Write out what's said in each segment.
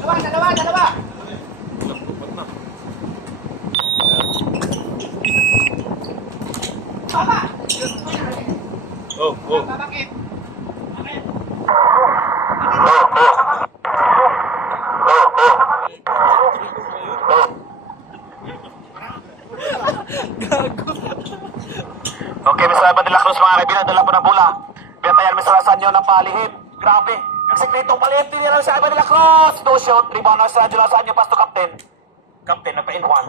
Dalawa, dalawa, dalawa. Baba. Oh, oh. Bakit? Okay, Mr. Ivan de la Cruz, mga kaibigan, dala po ng bola. Binatayan, Mr. Asanyo ng palihit. Grabe. Yung sikretong palihit, tinira si Ivan de la Cruz. No shot, rebound sa Angelo Asanyo, pass to captain. Captain, nagpa-in one.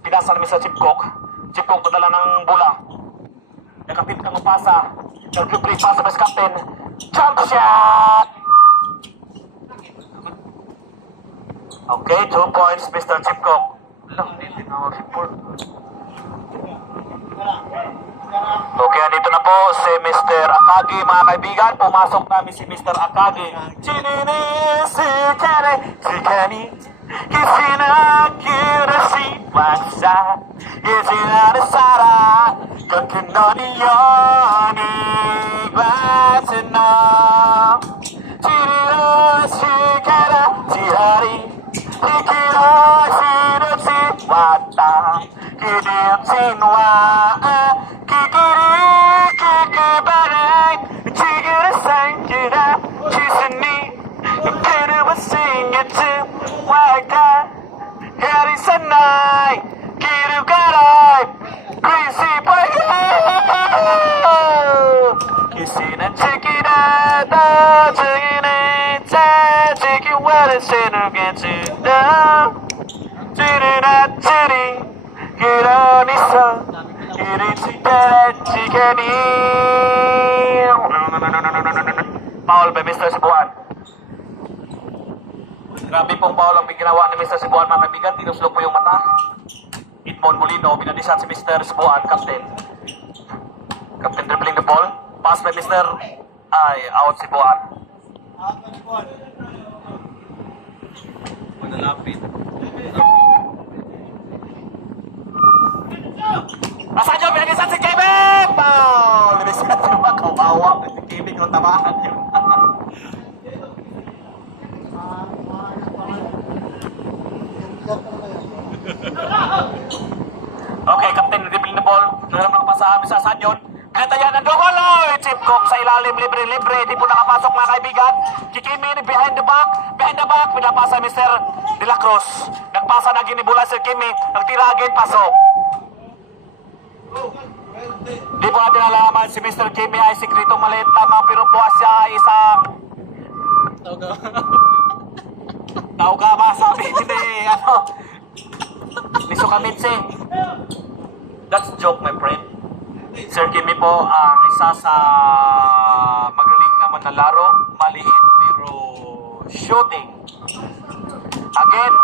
Pinasa na Mr. Chip Cook. Chip Cook, padala ng bola. Nakapit kang upasa. Nag-break pasa sa captain. Jump shot! Okay, two points, Mr. Chip Cook. Lang, hindi na report. Okay, andito na po si Mr. Akagi, mga kaibigan. Pumasok namin si Mr. Akagi. Chinini, si Kare, si Kani, kisina, kira, si Maksa, kisina, na Sara, kakinoni, Take it out, take it out, take it out, take it out, take it out, take it out, take it out, take it out, take it out, take it take it out, take it out, take it out, take it out, take chikani. Foul by Mr. Cebuan. Grabe pong foul ang ginawa ni Mr. Cebuan, mga kaibigan. Tinuslog po yung mata. Itmon Molino, binadisan si Mr. Cebuan, captain. Captain dribbling the ball. Pass by Mr. Ay, out si Buan. Manalapit. Nasa nyo, binadisan Yung tabahan niyo. okay, Captain ball. Ano naman pasahan sa Sanyon. Katayan ang Dogoloy! Chip Cook sa ilalim, libre-libre. Di po nakapasok mga kaibigan. Kikimin, behind the back. Behind the back, pinapasa Mr. De La Cruz. Nagpasa na ginibula si Kimi. Nagtiragin, pasok. Di po natin alaman si Mr. Kimi ay sikretong maliit lamang pero buwas siya ay isang tao ka. Ba? Sabi hindi ano? Miso Kamitse That's joke my friend. Sir Kimi po ang isa sa magaling na manlalaro maliit pero shooting. Again